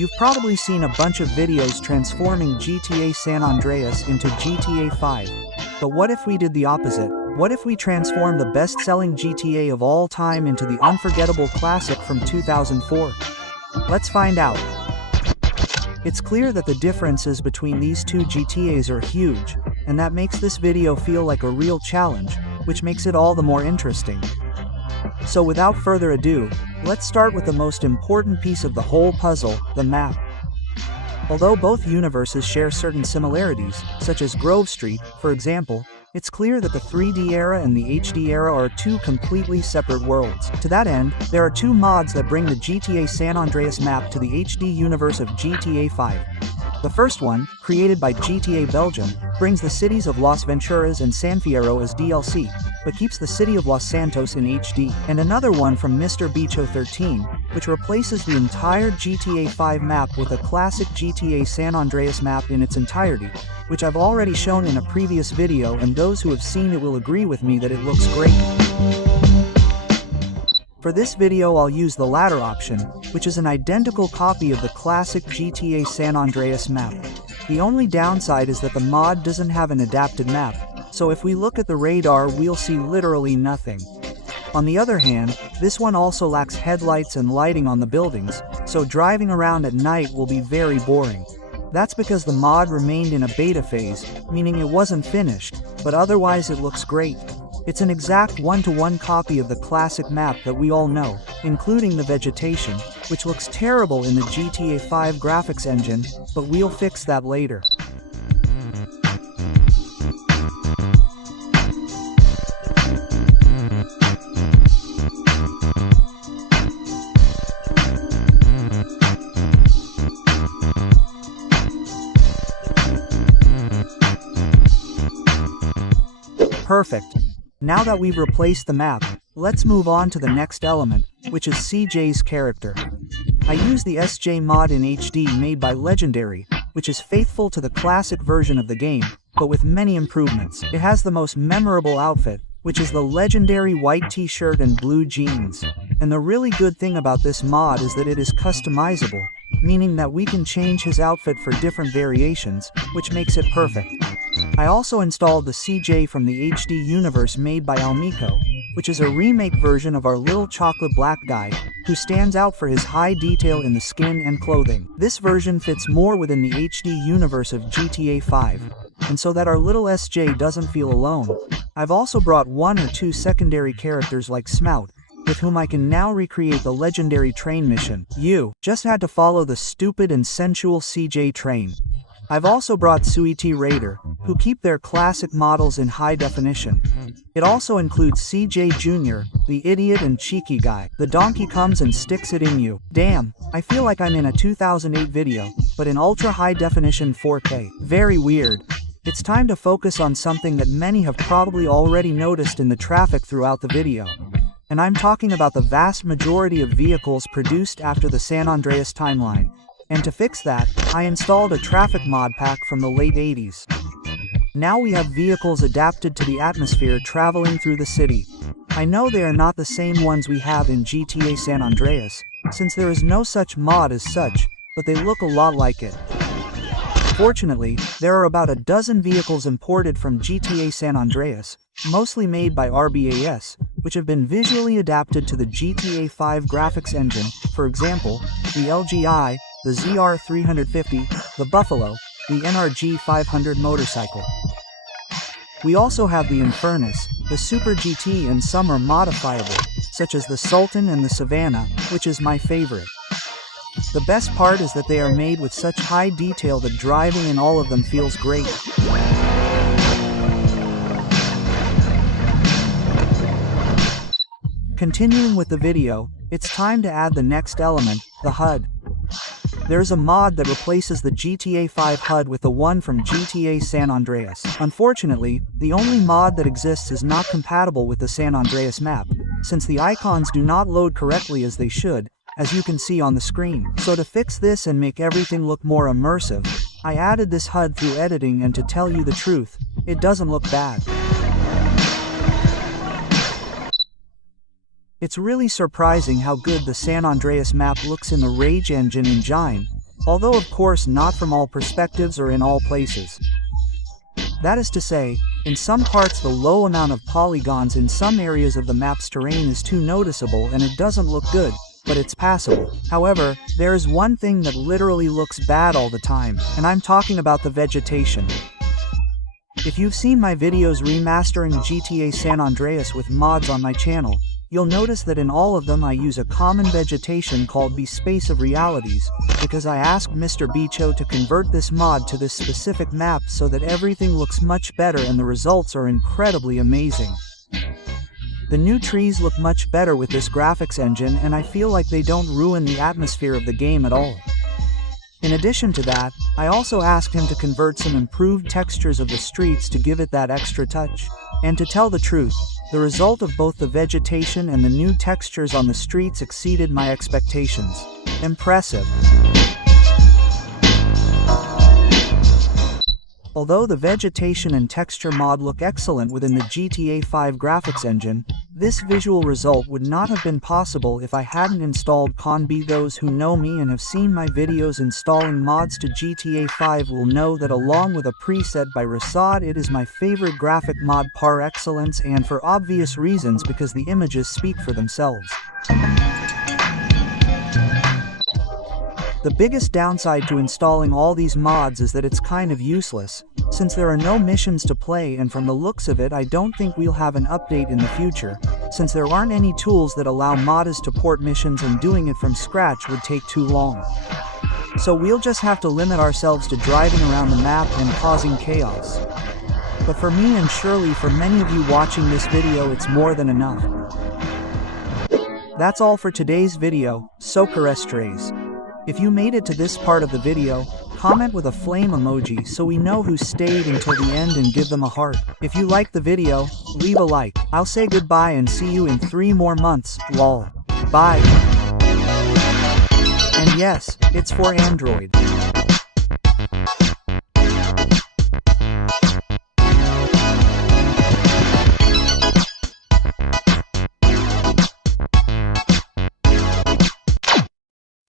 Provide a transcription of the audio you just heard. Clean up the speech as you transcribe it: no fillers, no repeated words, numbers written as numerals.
You've probably seen a bunch of videos transforming GTA San Andreas into GTA 5. But what if we did the opposite? What if we transformed the best-selling GTA of all time into the unforgettable classic from 2004? Let's find out. It's clear that the differences between these two GTAs are huge, and that makes this video feel like a real challenge, which makes it all the more interesting. So without further ado, let's start with the most important piece of the whole puzzle, the map. Although both universes share certain similarities, such as Grove Street, for example, it's clear that the 3D era and the HD era are two completely separate worlds. To that end, there are two mods that bring the GTA San Andreas map to the HD universe of GTA 5. The first one, created by GTA Belgium, brings the cities of Las Venturas and San Fierro as DLC, but keeps the city of Los Santos in HD, and another one from Mr. Bicho 13, which replaces the entire GTA 5 map with a classic GTA San Andreas map in its entirety, which I've already shown in a previous video, and those who have seen it will agree with me that it looks great. For this video I'll use the latter option, which is an identical copy of the classic GTA San Andreas map. The only downside is that the mod doesn't have an adapted map, so if we look at the radar we'll see literally nothing. On the other hand, this one also lacks headlights and lighting on the buildings, so driving around at night will be very boring. That's because the mod remained in a beta phase, meaning it wasn't finished, but otherwise it looks great. It's an exact one-to-one copy of the classic map that we all know, including the vegetation, which looks terrible in the GTA 5 graphics engine, but we'll fix that later. Perfect. Now that we've replaced the map, let's move on to the next element, which is CJ's character. I use the SJ mod in HD made by Legendary, which is faithful to the classic version of the game, but with many improvements. It has the most memorable outfit, which is the legendary white t-shirt and blue jeans. And the really good thing about this mod is that it is customizable, meaning that we can change his outfit for different variations, which makes it perfect. I also installed the CJ from the HD universe made by Almico, which is a remake version of our little chocolate black guy, who stands out for his high detail in the skin and clothing. This version fits more within the HD universe of GTA 5, and so that our little SJ doesn't feel alone, I've also brought one or two secondary characters like Smout, with whom I can now recreate the legendary train mission. You just had to follow the stupid and sensual CJ train. I've also brought Suiti Raider, who keep their classic models in high definition. It also includes CJ Jr., the idiot and cheeky guy. The donkey comes and sticks it in you. Damn, I feel like I'm in a 2008 video, but in ultra high definition 4K. Very weird. It's time to focus on something that many have probably already noticed in the traffic throughout the video. And I'm talking about the vast majority of vehicles produced after the San Andreas timeline. And to fix that, I installed a traffic mod pack from the late 80s. Now we have vehicles adapted to the atmosphere traveling through the city. I know they are not the same ones we have in GTA San Andreas, since there is no such mod as such, but they look a lot like it. Fortunately, there are about a dozen vehicles imported from GTA San Andreas, mostly made by RBAS, which have been visually adapted to the GTA 5 graphics engine, for example, the LGI, the ZR350, the Buffalo, the NRG 500 motorcycle. We also have the Infernus, the Super GT, and some are modifiable, such as the Sultan and the Savannah, which is my favorite. The best part is that they are made with such high detail that driving in all of them feels great. Continuing with the video, it's time to add the next element, the HUD. There's a mod that replaces the GTA 5 HUD with the one from GTA San Andreas. Unfortunately, the only mod that exists is not compatible with the San Andreas map, since the icons do not load correctly as they should, as you can see on the screen. So to fix this and make everything look more immersive, I added this HUD through editing, and to tell you the truth, it doesn't look bad. It's really surprising how good the San Andreas map looks in the Rage engine engine, although of course not from all perspectives or in all places. That is to say, in some parts the low amount of polygons in some areas of the map's terrain is too noticeable and it doesn't look good, but it's passable. However, there is one thing that literally looks bad all the time, and I'm talking about the vegetation. If you've seen my videos remastering GTA San Andreas with mods on my channel, you'll notice that in all of them I use a common vegetation called the Space of Realities, because I asked Mr. Bicho to convert this mod to this specific map so that everything looks much better and the results are incredibly amazing. The new trees look much better with this graphics engine and I feel like they don't ruin the atmosphere of the game at all. In addition to that, I also asked him to convert some improved textures of the streets to give it that extra touch. And to tell the truth, the result of both the vegetation and the new textures on the streets exceeded my expectations. Impressive. Although the vegetation and texture mod look excellent within the GTA 5 graphics engine, this visual result would not have been possible if I hadn't installed Conb. Those who know me and have seen my videos installing mods to GTA 5 will know that along with a preset by Remastered, it is my favorite graphic mod par excellence, and for obvious reasons because the images speak for themselves. The biggest downside to installing all these mods is that it's kind of useless, since there are no missions to play, and from the looks of it I don't think we'll have an update in the future, since there aren't any tools that allow modders to port missions and doing it from scratch would take too long. So we'll just have to limit ourselves to driving around the map and causing chaos. But for me and surely for many of you watching this video it's more than enough. That's all for today's video, Socarestres. If you made it to this part of the video, comment with a flame emoji so we know who stayed until the end and give them a heart. If you liked the video, leave a like. I'll say goodbye and see you in 3 more months, lol. Bye. And yes, it's for Android.